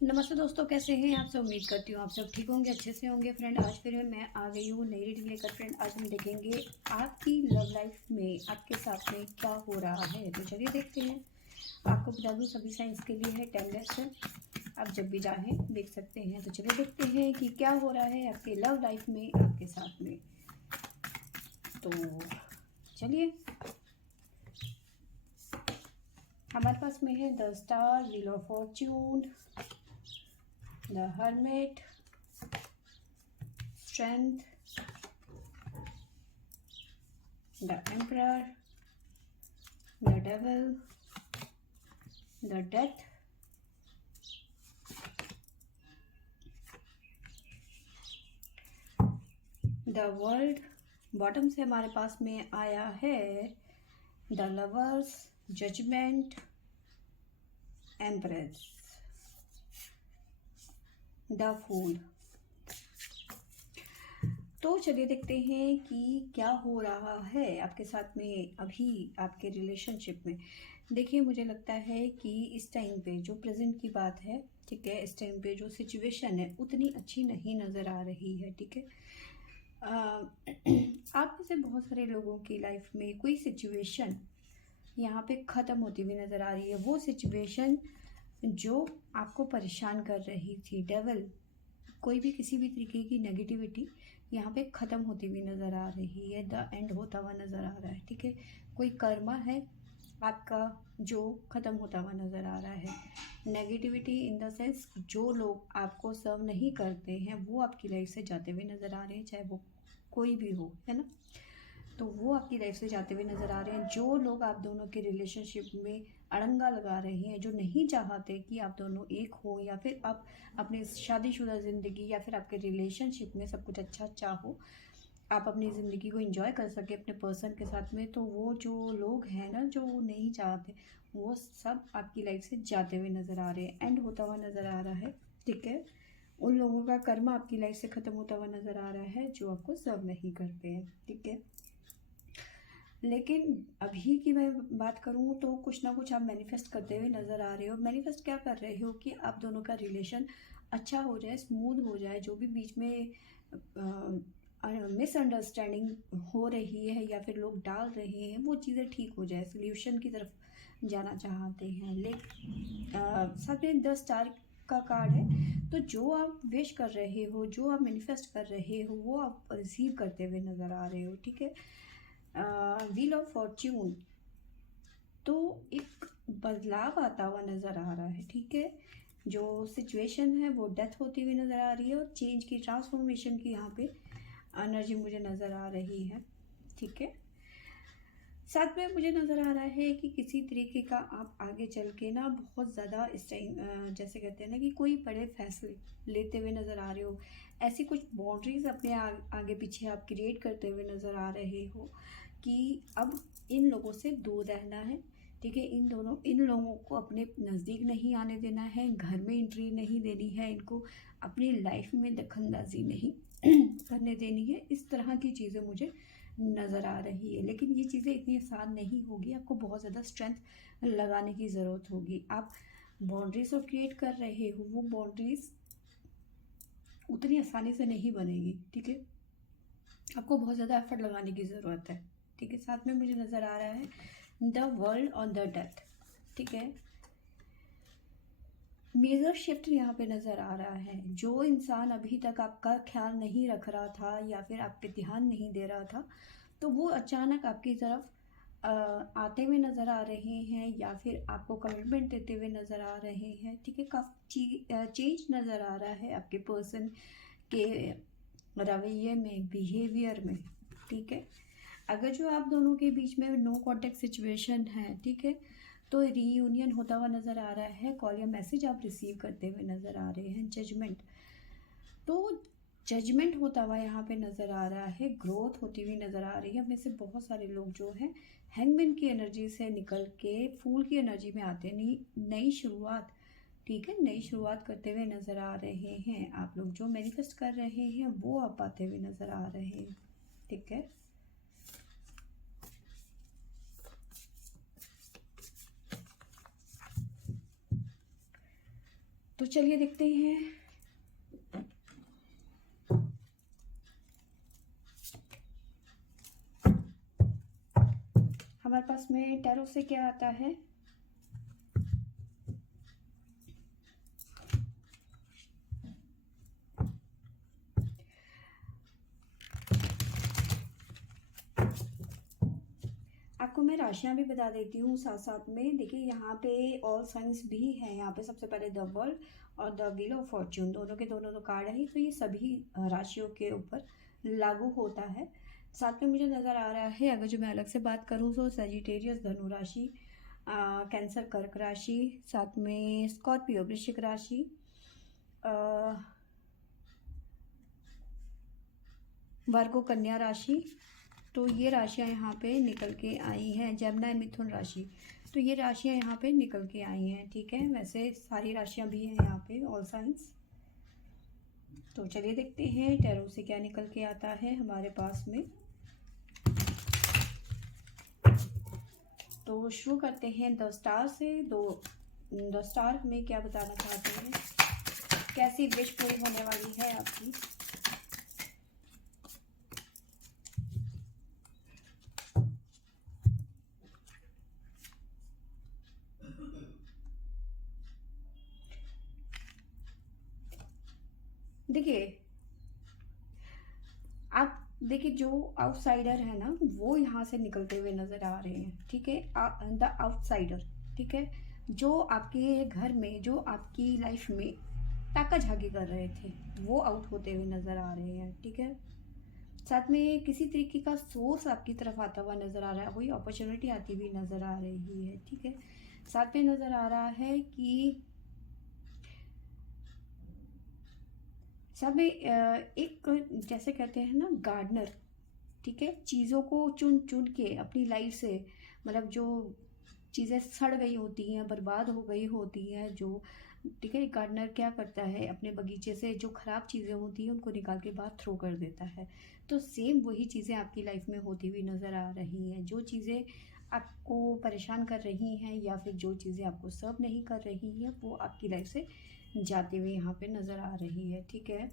नमस्ते दोस्तों, कैसे हैं आप सब। उम्मीद करती हूँ आप सब ठीक होंगे, अच्छे से होंगे। फ्रेंड, आज फिर मैं आ गई हूँ नई रीडिंग लेकर। फ्रेंड, आज हम देखेंगे आपकी लव लाइफ में आपके साथ में क्या हो रहा है। तो चलिए देखते हैं। आपको बता दूँ, सभी साइंस के लिए है टाइमलेस है, आप जब भी चाहें देख सकते हैं। तो चलिए देखते हैं कि क्या हो रहा है आपके लव लाइफ में आपके साथ में। तो चलिए, हमारे पास में है the star, wheel of fortune, the hermit, strength, the emperor, the devil, the death, the world। Bottom से हमारे पास में आया है the lovers, judgement, empress, the fool. तो चलिए देखते हैं कि क्या हो रहा है आपके साथ में अभी आपके रिलेशनशिप में। देखिए, मुझे लगता है कि इस टाइम पे जो प्रेजेंट की बात है, ठीक है, इस टाइम पे जो सिचुएशन है उतनी अच्छी नहीं नज़र आ रही है। ठीक है, आप में से बहुत सारे लोगों की लाइफ में कोई सिचुएशन यहाँ पे ख़त्म होती हुई नज़र आ रही है। वो सिचुएशन जो आपको परेशान कर रही थी, डेवल, कोई भी किसी भी तरीके की नेगेटिविटी यहाँ पे ख़त्म होती हुई नज़र आ रही है। द एंड होता हुआ नज़र आ रहा है। ठीक है, कोई कर्मा है आपका जो ख़त्म होता हुआ नज़र आ रहा है। नेगेटिविटी इन द सेंस, जो लोग आपको सर्व नहीं करते हैं वो आपकी लाइफ से जाते हुए नज़र आ रहे हैं, चाहे वो कोई भी हो, है ना। तो वो आपकी लाइफ से जाते हुए नज़र आ रहे हैं। जो लोग आप दोनों के रिलेशनशिप में अड़ंगा लगा रहे हैं, जो नहीं चाहते कि आप दोनों एक हो, या फिर आप अपनी शादीशुदा ज़िंदगी या फिर आपके रिलेशनशिप में सब कुछ अच्छा अच्छा हो, आप अपनी ज़िंदगी को एंजॉय कर सके अपने पर्सन के साथ में, तो वो जो लोग हैं ना, जो वो नहीं चाहते, वो सब आपकी लाइफ से जाते हुए नज़र आ रहे हैं, एंड होता हुआ नज़र आ रहा है। ठीक है, उन लोगों का कर्म आपकी लाइफ से ख़त्म होता हुआ नज़र आ रहा है जो आपको सर्व नहीं करते हैं। ठीक है, लेकिन अभी की मैं बात करूँ तो कुछ ना कुछ आप मैनिफेस्ट करते हुए नज़र आ रहे हो। मैनिफेस्ट क्या कर रहे हो कि आप दोनों का रिलेशन अच्छा हो जाए, स्मूथ हो जाए, जो भी बीच में मिसअंडरस्टैंडिंग हो रही है या फिर लोग डाल रहे हैं वो चीज़ें ठीक हो जाए, सोल्यूशन की तरफ जाना चाहते हैं। लेकिन साथ में 10 स्टार का कार्ड है। तो जो आप विश कर रहे हो, जो आप मैनिफेस्ट कर रहे हो, वो आप रिसीव करते हुए नज़र आ रहे हो। ठीक है, व्हील ऑफ फॉर्च्यून, तो एक बदलाव आता हुआ नज़र आ रहा है। ठीक है, जो सिचुएशन है वो डेथ होती हुई नज़र आ रही है, और चेंज की, ट्रांसफॉर्मेशन की यहाँ पे एनर्जी मुझे नज़र आ रही है। ठीक है, साथ में मुझे नज़र आ रहा है कि किसी तरीके का आप आगे चल के ना बहुत ज़्यादा इस टाइम, जैसे कहते हैं ना कि कोई बड़े फैसले लेते हुए नज़र आ रहे हो। ऐसी कुछ बाउंड्रीज अपने आगे पीछे आप क्रिएट करते हुए नज़र आ रहे हो कि अब इन लोगों से दूर रहना है। ठीक है, इन लोगों को अपने नज़दीक नहीं आने देना है, घर में एंट्री नहीं देनी है, इनको अपनी लाइफ में दखलंदाजी नहीं करने देनी है। इस तरह की चीज़ें मुझे नज़र आ रही है। लेकिन ये चीज़ें इतनी आसान नहीं होगी, आपको बहुत ज़्यादा स्ट्रेंथ लगाने की ज़रूरत होगी। आप बाउंड्रीज और क्रिएट कर रहे हो, वो बाउंड्रीज उतनी आसानी से नहीं बनेगी। ठीक है, आपको बहुत ज़्यादा एफर्ट लगाने की ज़रूरत है। ठीक है, साथ में मुझे नज़र आ रहा है the world on the death. ठीक है, मेजर शिफ्ट यहाँ पे नज़र आ रहा है। जो इंसान अभी तक आपका ख्याल नहीं रख रहा था या फिर आप पे ध्यान नहीं दे रहा था, तो वो अचानक आपकी तरफ आते हुए नज़र आ रहे हैं, या फिर आपको कमिटमेंट देते हुए नज़र आ रहे हैं। ठीक है, काफ़ी चेंज नज़र आ रहा है आपके पर्सन के रवैये में, बिहेवियर में। ठीक है, अगर जो आप दोनों के बीच में नो कॉन्टेक्ट सिचुएशन है, ठीक है, तो रीयूनियन होता हुआ नज़र आ रहा है। कॉल या मैसेज आप रिसीव करते हुए नज़र आ रहे हैं। जजमेंट, तो जजमेंट होता हुआ यहाँ पे नज़र आ रहा है, ग्रोथ होती हुई नज़र आ रही है। हमें से बहुत सारे लोग जो हैं हैंगमैन की एनर्जी से निकल के फूल की एनर्जी में आते हैं, नई शुरुआत। ठीक है, नई शुरुआत करते हुए नज़र आ रहे हैं। आप लोग जो मैनिफेस्ट कर रहे हैं वो आप पाते हुए नज़र आ रहे हैं। ठीक है, तो चलिए देखते हैं। हमारे पास में टैरो से क्या आता है। आपको मैं राशियां भी बता देती हूँ साथ साथ में। देखिए यहाँ पे ऑल साइंस भी है। यहाँ पे सबसे पहले द वर्ल्ड और द व्हील ऑफ फॉर्च्यून, दोनों के दोनों तो कार्ड है, तो ये सभी राशियों के ऊपर लागू होता है। साथ में मुझे नज़र आ रहा है, अगर जो मैं अलग से बात करूँ तो सजिटेरियस धनु राशि, कैंसर कर्क राशि, साथ में स्कॉर्पियो वृश्चिक राशि, वर्गो कन्या राशि, तो ये राशियाँ यहाँ पे निकल के आई हैं। जमना मिथुन राशि, तो ये राशियाँ यहाँ पे निकल के आई हैं। ठीक है, वैसे सारी राशियाँ भी हैं यहाँ पे ऑल साइंस। तो चलिए देखते हैं टैरो से क्या निकल के आता है हमारे पास में। तो शुरू करते हैं द स्टार से। द स्टार हमें क्या बताना चाहते हैं, कैसी विश पूरी होने वाली है आपकी। देखिए आप देखिए, जो आउटसाइडर है ना वो यहाँ से निकलते हुए नजर आ रहे हैं। ठीक है, द आउटसाइडर। ठीक है, जो आपके घर में, जो आपकी लाइफ में ताका झाकी कर रहे थे, वो आउट होते हुए नजर आ रहे हैं। ठीक है, साथ में किसी तरीके का सोर्स आपकी तरफ आता हुआ नजर आ रहा है, कोई अपॉर्चुनिटी आती हुई नजर आ रही है। ठीक है, साथ में नजर आ रहा है कि सब में एक जैसे कहते हैं ना गार्डनर। ठीक है, चीज़ों को चुन चुन के अपनी लाइफ से, मतलब जो चीज़ें सड़ गई होती हैं, बर्बाद हो गई होती हैं जो, ठीक है, गार्डनर क्या करता है, अपने बगीचे से जो ख़राब चीज़ें होती हैं उनको निकाल के बाहर थ्रो कर देता है। तो सेम वही चीज़ें आपकी लाइफ में होती हुई नज़र आ रही हैं। जो चीज़ें आपको परेशान कर रही हैं या फिर जो चीज़ें आपको सर्व नहीं कर रही हैं, वो आपकी लाइफ से जाती हुई यहाँ पे नज़र आ रही है। ठीक है,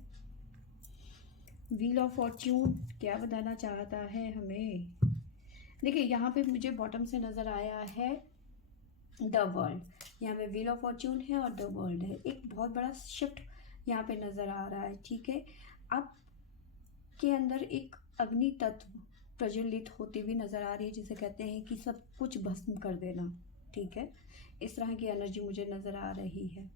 व्हील ऑफ फॉर्च्यून क्या बताना चाहता है हमें। देखिए यहाँ पे मुझे बॉटम से नज़र आया है द वर्ल्ड। यहाँ पे व्हील ऑफ फॉर्च्यून है और द वर्ल्ड है। एक बहुत बड़ा शिफ्ट यहाँ पे नज़र आ रहा है। ठीक है, आपके अंदर एक अग्नि तत्व प्रज्वलित होती हुई नज़र आ रही है, जिसे कहते हैं कि सब कुछ भस्म कर देना। ठीक है, इस तरह की एनर्जी मुझे नज़र आ रही है।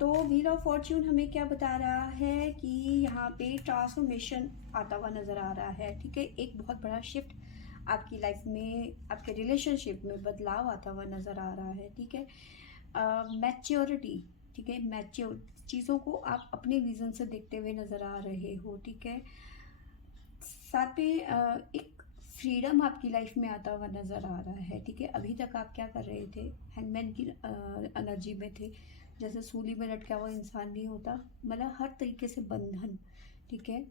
तो व्हील ऑफ फॉर्च्यून हमें क्या बता रहा है कि यहाँ पे ट्रांसफॉर्मेशन आता हुआ नज़र आ रहा है। ठीक है, एक बहुत बड़ा शिफ्ट आपकी लाइफ में, आपके रिलेशनशिप में बदलाव आता हुआ नज़र आ रहा है। ठीक है, मैच्योरिटी। ठीक है, मैच्योर चीज़ों को आप अपने विज़न से देखते हुए नज़र आ रहे हो। ठीक है, साथ में एक फ्रीडम आपकी लाइफ में आता हुआ नज़र आ रहा है। ठीक है, अभी तक आप क्या कर रहे थे, हैंगमैन की एनर्जी में थे, जैसे सूली में लटका हुआ इंसान नहीं होता, मतलब हर तरीके से बंधन। ठीक है,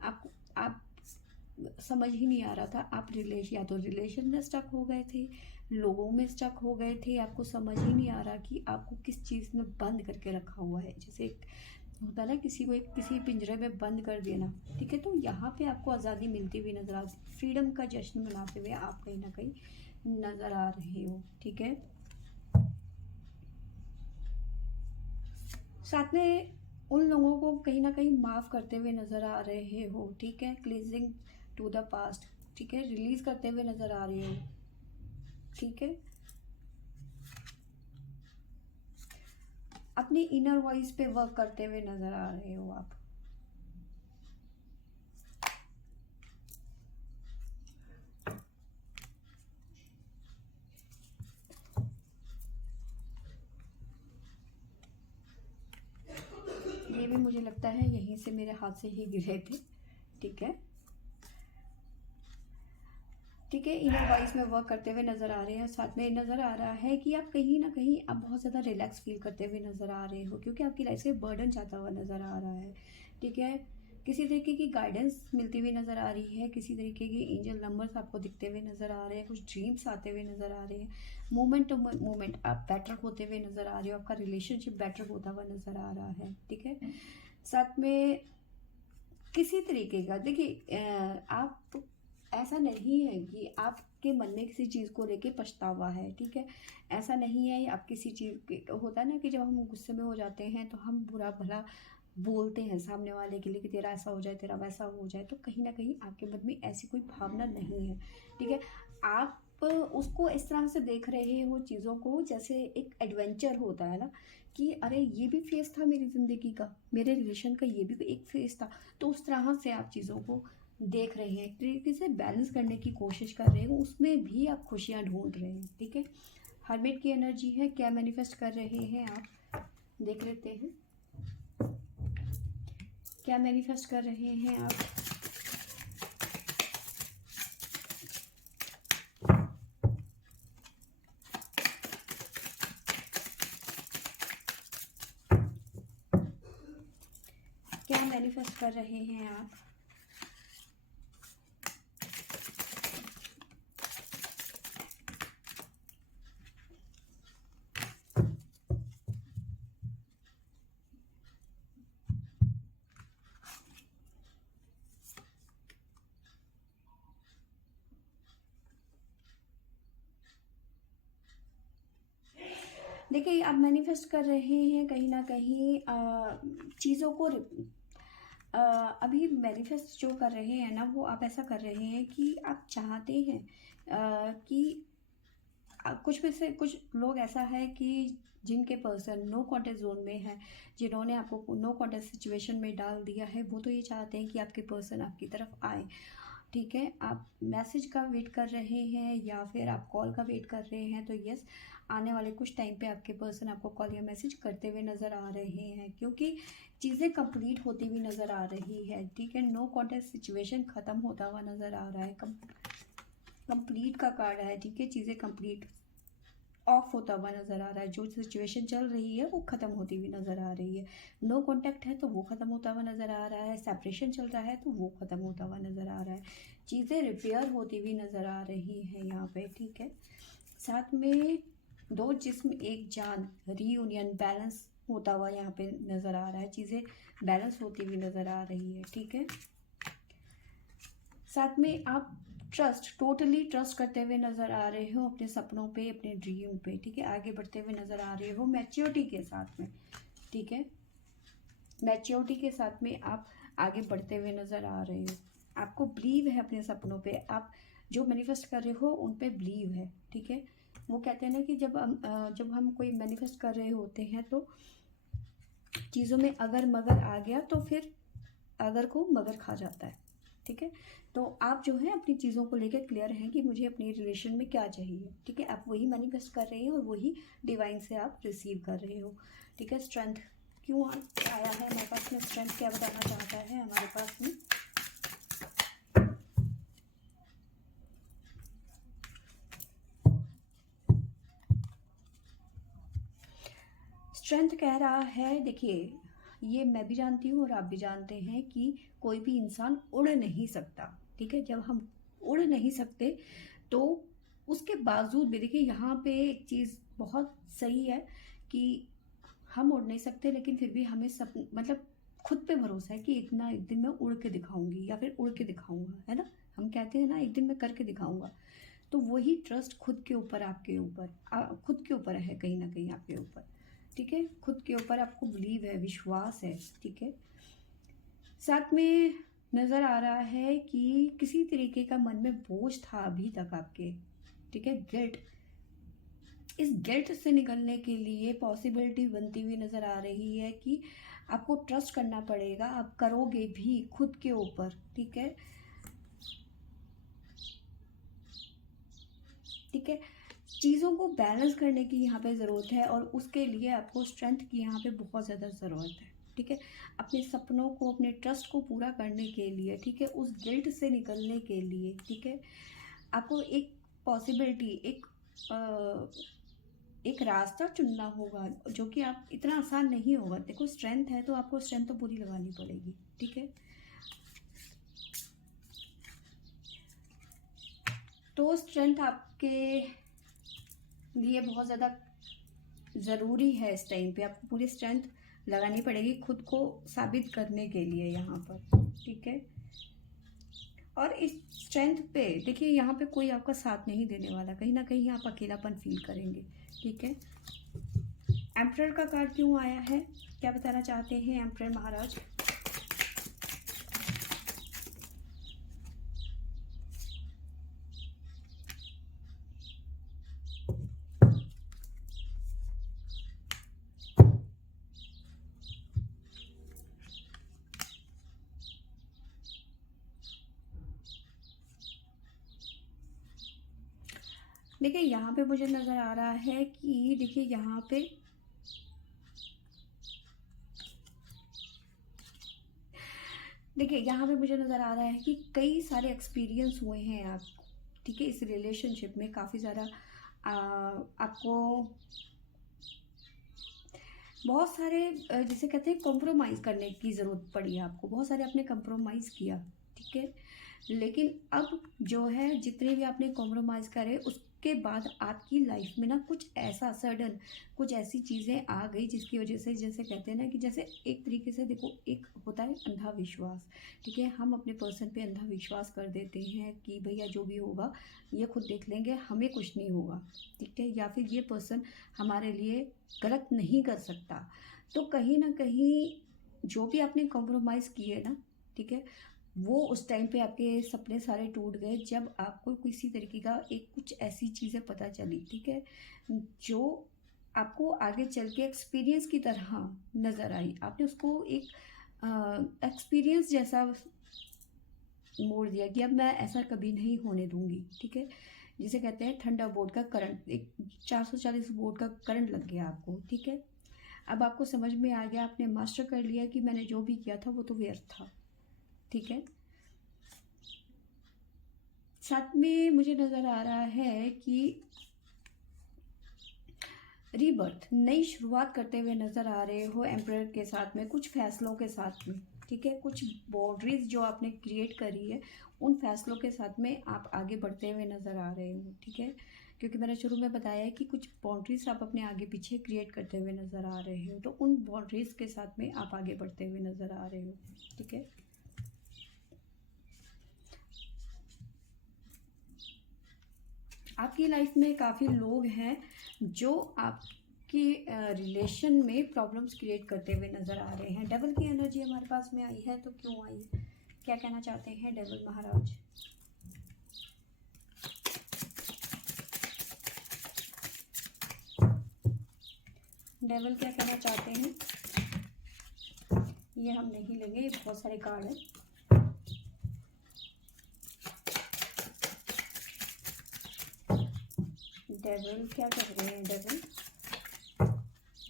आप समझ ही नहीं आ रहा था, आप या तो रिलेशन में स्टक हो गए थे, लोगों में स्टक हो गए थे, आपको समझ ही नहीं आ रहा कि आपको किस चीज़ में बंद करके रखा हुआ है। जैसे होता है ना, किसी को एक किसी पिंजरे में बंद कर देना। ठीक है, तो यहाँ पे आपको आज़ादी मिलती हुई नज़र आ, फ्रीडम का जश्न मनाते हुए आप कहीं ना कहीं नज़र आ रहे हो। ठीक है, साथ में उन लोगों को कहीं ना कहीं माफ़ करते हुए नज़र आ रहे हो। ठीक है, क्लीजिंग टू द पास्ट। ठीक है, रिलीज करते हुए नज़र आ रहे हो। ठीक है, अपनी इनर वॉइस पे वर्क करते हुए नज़र आ रहे हो आप। ये भी मुझे लगता है यहीं से मेरे हाथ से ही गिरे थे। ठीक है, ठीक है, इनर वॉइस में वर्क करते हुए नज़र आ रहे हैं। साथ में नज़र आ रहा है कि आप कहीं ना कहीं आप बहुत ज़्यादा रिलैक्स फील करते हुए नज़र आ रहे हो, क्योंकि आपकी लाइफ से बर्डन जाता हुआ नज़र आ रहा है। ठीक है, किसी तरीके की गाइडेंस मिलती हुई नज़र आ रही है, किसी तरीके के एंजल नंबर्स आपको दिखते हुए नज़र आ रहे हैं, कुछ ड्रीम्स आते हुए नज़र आ रहे हैं। मोमेंट टू मोमेंट आप बेटर होते हुए नज़र आ रहे हो, आपका रिलेशनशिप बेटर होता हुआ नज़र आ रहा है। ठीक है, साथ में किसी तरीके का देखिए, आप ऐसा नहीं है कि आपके मन में किसी चीज़ को लेके पछतावा है। ठीक है, ऐसा नहीं है। आप किसी चीज़ के होता है ना कि जब हम गुस्से में हो जाते हैं तो हम बुरा भला बोलते हैं सामने वाले के लिए कि तेरा ऐसा हो जाए, तेरा वैसा हो जाए, तो कहीं ना कहीं आपके मन में ऐसी कोई भावना नहीं है। ठीक है, आप उसको इस तरह से देख रहे हो चीज़ों को, जैसे एक एडवेंचर होता है ना कि अरे ये भी फेस था मेरी ज़िंदगी का, मेरे रिलेशन का ये भी एक फेस था। तो उस तरह से आप चीज़ों को देख रहे हैं, एक तरीके से बैलेंस करने की कोशिश कर रहे हो, उसमें भी आप खुशियाँ ढूंढ रहे हैं। ठीक है, हर्मिट की एनर्जी है, क्या मैनिफेस्ट कर रहे हैं आप, देख लेते हैं क्या मैनिफेस्ट कर रहे हैं आप। क्या मैनिफेस्ट कर रहे हैं आप। देखिए, आप मैनिफेस्ट कर रहे हैं कहीं ना कहीं चीज़ों को अभी मैनिफेस्ट जो कर रहे हैं ना, वो आप ऐसा कर रहे हैं कि आप चाहते हैं कि कुछ में से कुछ लोग ऐसा है कि जिनके पर्सन नो कॉन्टेक्ट जोन में है, जिन्होंने आपको नो कॉन्टेक्ट सिचुएशन में डाल दिया है, वो तो ये चाहते हैं कि आपके पर्सन आपकी तरफ आए। ठीक है, आप मैसेज का वेट कर रहे हैं या फिर आप कॉल का वेट कर रहे हैं, तो यस, आने वाले कुछ टाइम पे आपके पर्सन आपको कॉल या मैसेज करते हुए नज़र आ रहे हैं, क्योंकि चीज़ें कंप्लीट होती हुई नज़र आ रही है। ठीक है, नो कॉन्टेक्ट सिचुएशन ख़त्म होता हुआ नज़र आ रहा है, कंप्लीट का कार्ड है। ठीक है, चीज़ें कंप्लीट ऑफ होता हुआ नज़र आ रहा है, जो सिचुएशन चल रही है वो ख़त्म होती हुई नज़र आ रही है। नो कांटेक्ट है तो वो ख़त्म होता हुआ नज़र आ रहा है, सेपरेशन चल रहा है तो वो ख़त्म होता हुआ नज़र आ रहा है, चीज़ें रिपेयर होती हुई नज़र आ रही हैं यहाँ पे। ठीक है, साथ में दो जिस्म एक जान, रीयूनियन, बैलेंस होता हुआ यहाँ पे नज़र आ रहा है, चीज़ें बैलेंस होती हुई नज़र आ रही है। ठीक है, साथ में आप टोटली ट्रस्ट करते हुए नज़र आ रहे हो अपने सपनों पे, अपने ड्रीम पे। ठीक है, आगे बढ़ते हुए नज़र आ रहे हो मैच्योरिटी के साथ में। ठीक है, मैच्योरिटी के साथ में आप आगे बढ़ते हुए नज़र आ रहे हो, आपको बिलीव है अपने सपनों पे, आप जो मैनिफेस्ट कर रहे हो उन पे बिलीव है। ठीक है, वो कहते हैं ना कि जब हम कोई मैनिफेस्ट कर रहे होते हैं तो चीज़ों में अगर मगर आ गया तो फिर अगर को मगर खा जाता है। ठीक है, तो आप जो है अपनी चीज़ों को लेकर क्लियर हैं कि मुझे अपनी रिलेशन में क्या चाहिए। ठीक है, आप वही मैनिफेस्ट कर रहे हैं और वही डिवाइन से आप रिसीव कर रहे हो। ठीक है, स्ट्रेंथ क्यों आया है हमारे पास में, स्ट्रेंथ क्या बताना चाहता है हमारे पास में। स्ट्रेंथ कह रहा है, देखिए ये मैं भी जानती हूँ और आप भी जानते हैं कि कोई भी इंसान उड़ नहीं सकता। ठीक है, जब हम उड़ नहीं सकते तो उसके बावजूद भी देखिए यहाँ पे एक चीज़ बहुत सही है कि हम उड़ नहीं सकते, लेकिन फिर भी हमें सब मतलब खुद पे भरोसा है कि इतना एक दिन मैं उड़ के दिखाऊंगी या फिर उड़ के दिखाऊंगा, है ना। हम कहते हैं ना एक दिन मैं करके दिखाऊंगा, तो वही ट्रस्ट खुद के ऊपर, आपके ऊपर खुद के ऊपर है कहीं ना कहीं आपके ऊपर। ठीक है, खुद के ऊपर आपको बिलीव है, विश्वास है। ठीक है, साथ में नज़र आ रहा है कि किसी तरीके का मन में बोझ था अभी तक आपके। ठीक है, गिल्ट, इस गिल्ट से निकलने के लिए पॉसिबिलिटी बनती हुई नज़र आ रही है कि आपको ट्रस्ट करना पड़ेगा, आप करोगे भी खुद के ऊपर। ठीक है, ठीक है, चीज़ों को बैलेंस करने की यहाँ पे ज़रूरत है और उसके लिए आपको स्ट्रेंथ की यहाँ पे बहुत ज़्यादा ज़रूरत है। ठीक है, अपने सपनों को, अपने ट्रस्ट को पूरा करने के लिए, ठीक है, उस गिल्ट से निकलने के लिए। ठीक है, आपको एक पॉसिबिलिटी, एक रास्ता चुनना होगा, जो कि आप इतना आसान नहीं होगा। देखो स्ट्रेंथ है तो आपको स्ट्रेंथ तो पूरी लगानी पड़ेगी, ठीक है। तो स्ट्रेंथ आपके लिए बहुत ज़्यादा ज़रूरी है। इस टाइम पे आपको पूरी स्ट्रेंथ लगानी पड़ेगी खुद को साबित करने के लिए यहाँ पर, ठीक है। और इस स्ट्रेंथ पे देखिए यहाँ पे कोई आपका साथ नहीं देने वाला, कहीं ना कहीं आप अकेलापन फील करेंगे, ठीक है। एम्परर का कार्ड क्यों आया है, क्या बताना चाहते हैं एम्परर महाराज? देखिए यहाँ पे मुझे नज़र आ रहा है कि देखिए यहाँ पे मुझे नज़र आ रहा है कि कई सारे एक्सपीरियंस हुए हैं आप, ठीक है, इस रिलेशनशिप में काफ़ी ज़्यादा आपको बहुत सारे जिसे कहते हैं कॉम्प्रोमाइज़ करने की ज़रूरत पड़ी है। आपको बहुत सारे आपने कॉम्प्रोमाइज़ किया, ठीक है। लेकिन अब जो है जितने भी आपने कॉम्प्रोमाइज़ करे उसके बाद आपकी लाइफ में ना कुछ ऐसा सडन कुछ ऐसी चीज़ें आ गई जिसकी वजह से, जैसे कहते हैं ना कि जैसे एक तरीके से देखो एक होता है अंधा विश्वास, ठीक है। हम अपने पर्सन पे अंधा विश्वास कर देते हैं कि भैया जो भी होगा ये खुद देख लेंगे, हमें कुछ नहीं होगा, ठीक है। या फिर ये पर्सन हमारे लिए गलत नहीं कर सकता। तो कहीं ना कहीं जो भी आपने कॉम्प्रोमाइज़ किए ना, ठीक है, वो उस टाइम पे आपके सपने सारे टूट गए जब आपको किसी तरीके का एक कुछ ऐसी चीज़ें पता चली, ठीक है, जो आपको आगे चल के एक्सपीरियंस की तरह नज़र आई। आपने उसको एक एक्सपीरियंस जैसा मोड़ दिया कि अब मैं ऐसा कभी नहीं होने दूंगी, ठीक है। जिसे कहते हैं थंडर बोल्ट का करंट, एक 440 वोल्ट का करंट लग गया आपको, ठीक है। अब आपको समझ में आ गया, आपने मास्टर कर लिया कि मैंने जो भी किया था वो तो व्यर्थ था, ठीक है। साथ में मुझे नज़र आ रहा है कि रीबर्थ, नई शुरुआत करते हुए नज़र आ रहे हो एम्परर के साथ में, कुछ फैसलों के साथ में, ठीक है। कुछ बाउंड्रीज जो आपने क्रिएट करी है उन फैसलों के साथ में आप आगे बढ़ते हुए नज़र आ रहे हो, ठीक है। क्योंकि मैंने शुरू में बताया है कि कुछ बाउंड्रीज आप अपने आगे पीछे क्रिएट करते हुए नज़र आ रहे हो, तो उन बाउंड्रीज के साथ में आप आगे बढ़ते हुए नज़र आ रहे हो, ठीक है। आपकी लाइफ में काफ़ी लोग हैं जो आपके रिलेशन में प्रॉब्लम्स क्रिएट करते हुए नज़र आ रहे हैं। डबल की एनर्जी हमारे पास में आई है, तो क्यों आई है, क्या कहना चाहते हैं डबल महाराज? डबल क्या कहना चाहते हैं? ये हम नहीं लेंगे, ये बहुत सारे कार्ड हैं। डेविल क्या कर रहे हैं? डेविल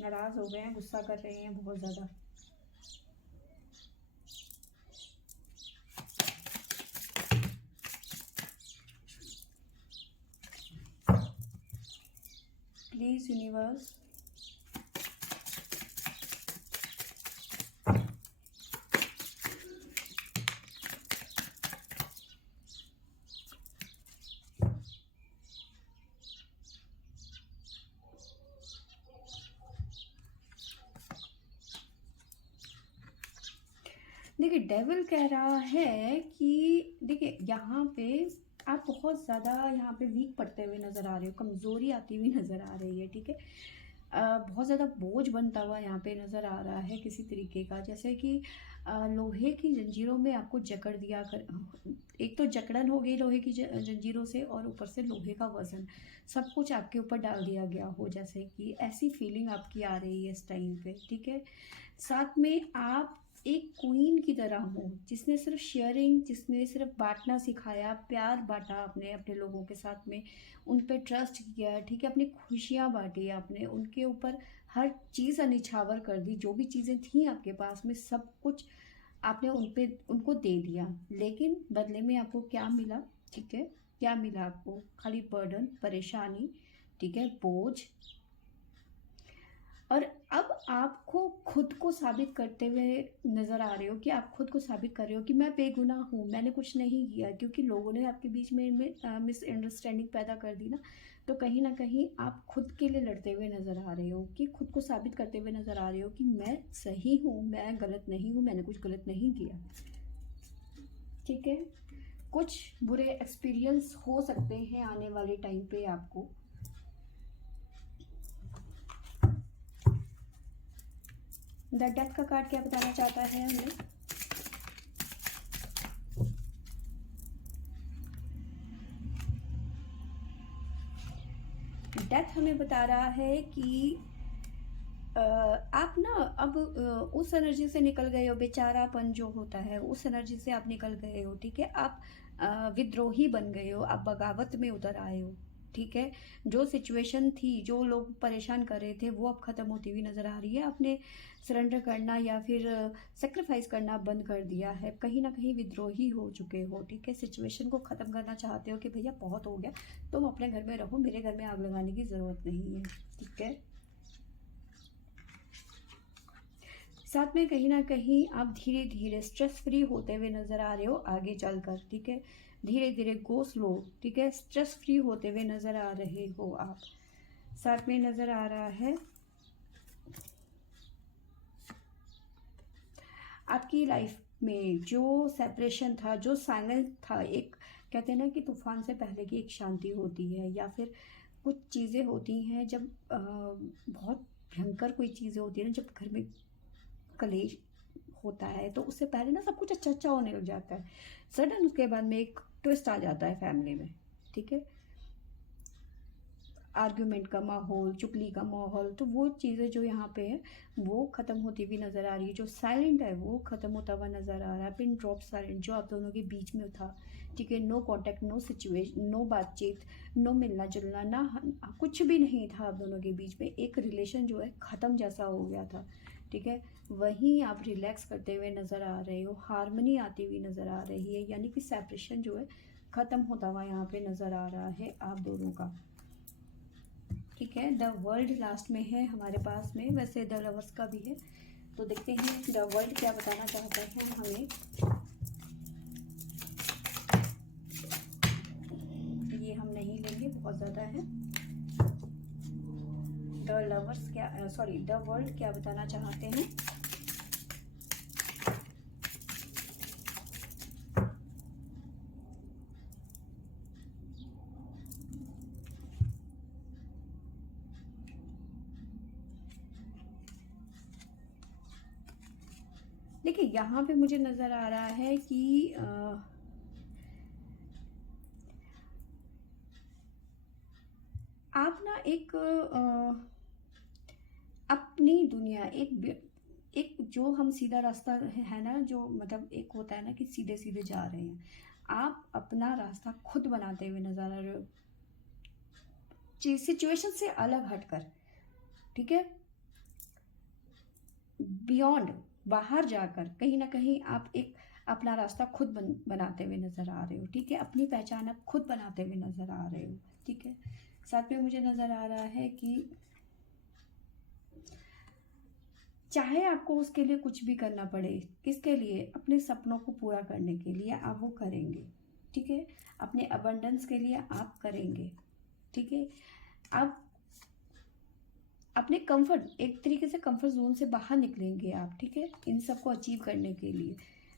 नाराज हो गए हैं, गुस्सा कर रहे हैं बहुत ज़्यादा। प्लीज यूनिवर्स देखिए डेविल कह रहा है कि देखिए यहाँ पे आप बहुत ज़्यादा यहाँ पे वीक पड़ते हुए नज़र आ रहे हो, कमज़ोरी आती हुई नज़र आ रही है, ठीक है। बहुत ज़्यादा बोझ बनता हुआ यहाँ पे नज़र आ रहा है किसी तरीके का, जैसे कि लोहे की जंजीरों में आपको जकड़ दिया कर, एक तो जकड़न हो गई लोहे की जंजीरों से, और ऊपर से लोहे का वज़न सब कुछ आपके ऊपर डाल दिया गया हो, जैसे कि ऐसी फीलिंग आपकी आ रही है इस टाइम पे, ठीक है। साथ में आप एक क्वीन की तरह हो जिसने सिर्फ शेयरिंग, जिसने सिर्फ बांटना सिखाया, प्यार बांटा आपने अपने लोगों के साथ में, उन पे ट्रस्ट किया, ठीक है। अपनी खुशियाँ बांटी आपने, उनके ऊपर हर चीज़ निछावर कर दी, जो भी चीज़ें थी आपके पास में सब कुछ आपने उन पे उनको दे दिया। लेकिन बदले में आपको क्या मिला, ठीक है, क्या मिला आपको? खाली बर्डन, परेशानी, ठीक है, बोझ। और अब आपको खुद को साबित करते हुए नज़र आ रहे हो कि आप खुद को साबित कर रहे हो कि मैं बेगुनाह हूँ, मैंने कुछ नहीं किया, क्योंकि लोगों ने आपके बीच में मिसअंडरस्टैंडिंग पैदा कर दी ना। तो कहीं ना कहीं आप खुद के लिए लड़ते हुए नज़र आ रहे हो, कि खुद को साबित करते हुए नज़र आ रहे हो कि मैं सही हूँ, मैं गलत नहीं हूँ, मैंने कुछ गलत नहीं किया। ठीक है, कुछ बुरे एक्सपीरियंस हो सकते हैं आने वाले टाइम पे आपको। द डेथ का कार्ड क्या बताना चाहता है हमें? डेथ हमें बता रहा है कि आप ना अब उस एनर्जी से निकल गए हो, बेचारापन जो होता है उस एनर्जी से आप निकल गए हो। ठीक है, आप विद्रोही बन गए हो, आप बगावत में उतर आए हो। ठीक है, जो सिचुएशन थी, जो लोग परेशान कर रहे थे, वो अब ख़त्म होती हुई नज़र आ रही है। आपने सरेंडर करना या फिर सेक्रीफाइस करना बंद कर दिया है, कहीं ना कहीं विद्रोही हो चुके हो। ठीक है, सिचुएशन को ख़त्म करना चाहते हो कि भैया बहुत हो गया, तुम अपने घर में रहो, मेरे घर में आग लगाने की ज़रूरत नहीं है। ठीक है, साथ में कहीं ना कहीं आप धीरे धीरे स्ट्रेस फ्री होते हुए नज़र आ रहे हो आगे चलकर। ठीक है, धीरे धीरे गो स्लो। ठीक है, स्ट्रेस फ्री होते हुए नज़र आ रहे हो आप। साथ में नज़र आ रहा है आपकी लाइफ में जो सेपरेशन था, जो साइलेंस था, एक कहते हैं ना कि तूफान से पहले की एक शांति होती है, या फिर कुछ चीज़ें होती हैं जब बहुत भयंकर कोई चीज़ें होती है ना, जब घर में कलेश होता है तो उससे पहले ना सब कुछ अच्छा अच्छा होने लग जाता है। सडन उसके बाद में एक ट्विस्ट आ जाता है फैमिली में। ठीक है, आर्ग्यूमेंट का माहौल, चुगली का माहौल, तो वो चीज़ें जो यहाँ पे है वो ख़त्म होती हुई नज़र आ रही है। जो साइलेंट है वो ख़त्म होता हुआ नज़र आ रहा है। पिन ड्रॉप साइलेंट जो आप दोनों के बीच में था। ठीक है, no contact, no situation, no बातचीत, नो मिलना जुलना, ना कुछ भी नहीं था आप दोनों के बीच में। एक रिलेशन जो है ख़त्म जैसा हो गया था। ठीक है, वहीं आप रिलैक्स करते हुए नज़र आ रहे हो, हारमोनी आती हुई नज़र आ रही है, यानी कि सेपरेशन जो है ख़त्म होता हुआ यहाँ पे नज़र आ रहा है आप दोनों का। ठीक है, द वर्ल्ड लास्ट में है हमारे पास में, वैसे द लवर्स का भी है। तो देखते हैं द वर्ल्ड क्या बताना चाहता है हमें। ये हम नहीं लेंगे, बहुत ज़्यादा है। द लवर्स क्या, सॉरी, द वर्ल्ड क्या बताना चाहते हैं। देखिए, यहाँ पे मुझे नज़र आ रहा है कि आप ना एक अपनी दुनिया, एक जो हम सीधा रास्ता है ना, जो मतलब एक होता है ना कि सीधे सीधे जा रहे हैं, आप अपना रास्ता खुद बनाते हुए नजर आ रहे हो, सिचुएशन से अलग हटकर। ठीक है, बियॉन्ड, बाहर जाकर कहीं ना कहीं आप एक अपना रास्ता खुद बनाते हुए नजर आ रहे हो। ठीक है, अपनी पहचान आप खुद बनाते हुए नजर आ रहे हो। ठीक है, साथ में मुझे नजर आ रहा है कि चाहे आपको उसके लिए कुछ भी करना पड़े, किसके लिए? अपने सपनों को पूरा करने के लिए आप वो करेंगे। ठीक है, अपने अबंडेंस के लिए आप करेंगे। ठीक है, आप अपने कंफर्ट, एक तरीके से कंफर्ट जोन से बाहर निकलेंगे आप। ठीक है, इन सबको अचीव करने के लिए।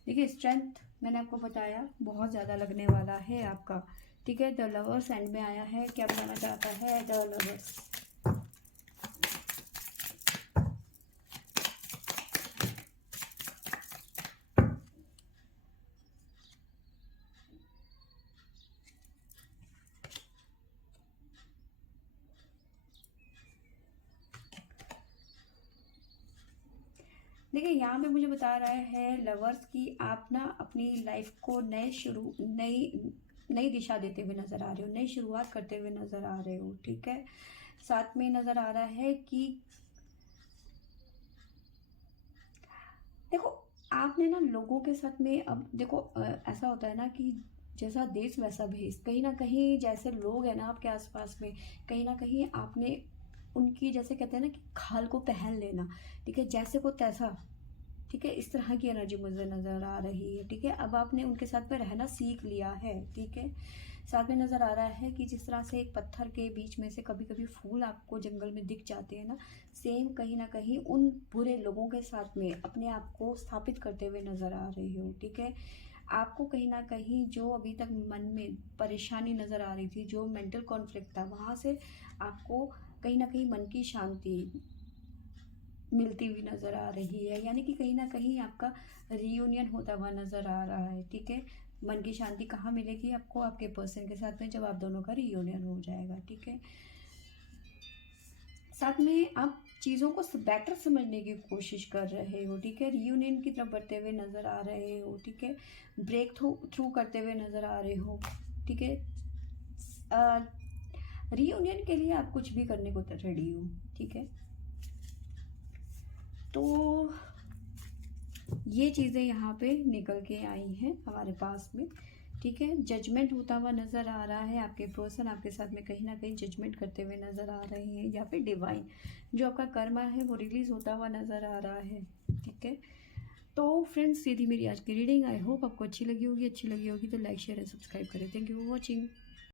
देखिए, स्ट्रेंथ मैंने आपको बताया बहुत ज़्यादा लगने वाला है आपका। ठीक है, द लवर्स एंड में आया है, क्या बताना चाहता है द लवर्स। देखिए, यहाँ पे मुझे बता रहा है लवर्स की आप ना अपनी लाइफ को नई नई दिशा देते हुए नजर आ रहे हो, नई शुरुआत करते हुए नजर आ रहे हो। ठीक है, साथ में नजर आ रहा है कि देखो, आपने ना लोगों के साथ में, अब देखो ऐसा होता है ना कि जैसा देश वैसा भेष। कहीं ना कहीं जैसे लोग हैं ना आपके आसपास में, कहीं ना कहीं आपने उनकी, जैसे कहते हैं ना कि खाल को पहन लेना, ठीक है, जैसे को तैसा, ठीक है, इस तरह की एनर्जी मुझे नज़र आ रही है, ठीक है। अब आपने उनके साथ में रहना सीख लिया है, ठीक है। साथ में नज़र आ रहा है कि जिस तरह से एक पत्थर के बीच में से कभी कभी फूल आपको जंगल में दिख जाते हैं ना, सेम कहीं ना कहीं उन बुरे लोगों के साथ में अपने आप को स्थापित करते हुए नज़र आ रही हो, ठीक है। आपको कहीं ना कहीं जो अभी तक मन में परेशानी नज़र आ रही थी, जो मेंटल कॉन्फ्लिक्ट था, वहाँ से आपको कहीं ना कहीं मन की शांति मिलती हुई नज़र आ रही है। यानी कि कहीं ना कहीं आपका रियूनियन होता हुआ नज़र आ रहा है, ठीक है। मन की शांति कहाँ मिलेगी आपको? आपके पर्सन के साथ में, जब आप दोनों का रियूनियन हो जाएगा, ठीक है। साथ में आप चीज़ों को बेटर समझने की कोशिश कर रहे हो, ठीक है। रियूनियन की तरफ बढ़ते हुए नज़र आ रहे हो, ठीक है। ब्रेक थ्रू करते हुए नज़र आ रहे हो, ठीक है। रियूनियन के लिए आप कुछ भी करने को रेडी हो, ठीक है। तो ये चीज़ें यहाँ पे निकल के आई हैं हमारे पास में, ठीक है। जजमेंट होता हुआ नज़र आ रहा है। आपके पर्सन आपके साथ में कहीं ना कहीं जजमेंट करते हुए नज़र आ रहे हैं, या फिर डिवाइन जो आपका कर्मा है वो रिलीज़ होता हुआ नज़र आ रहा है, ठीक है। तो फ्रेंड्स, ये थी मेरी आज की रीडिंग। आई होप आपको अच्छी लगी होगी। अच्छी लगी होगी तो लाइक शेयर एंड सब्सक्राइब करें। Thank you for watching.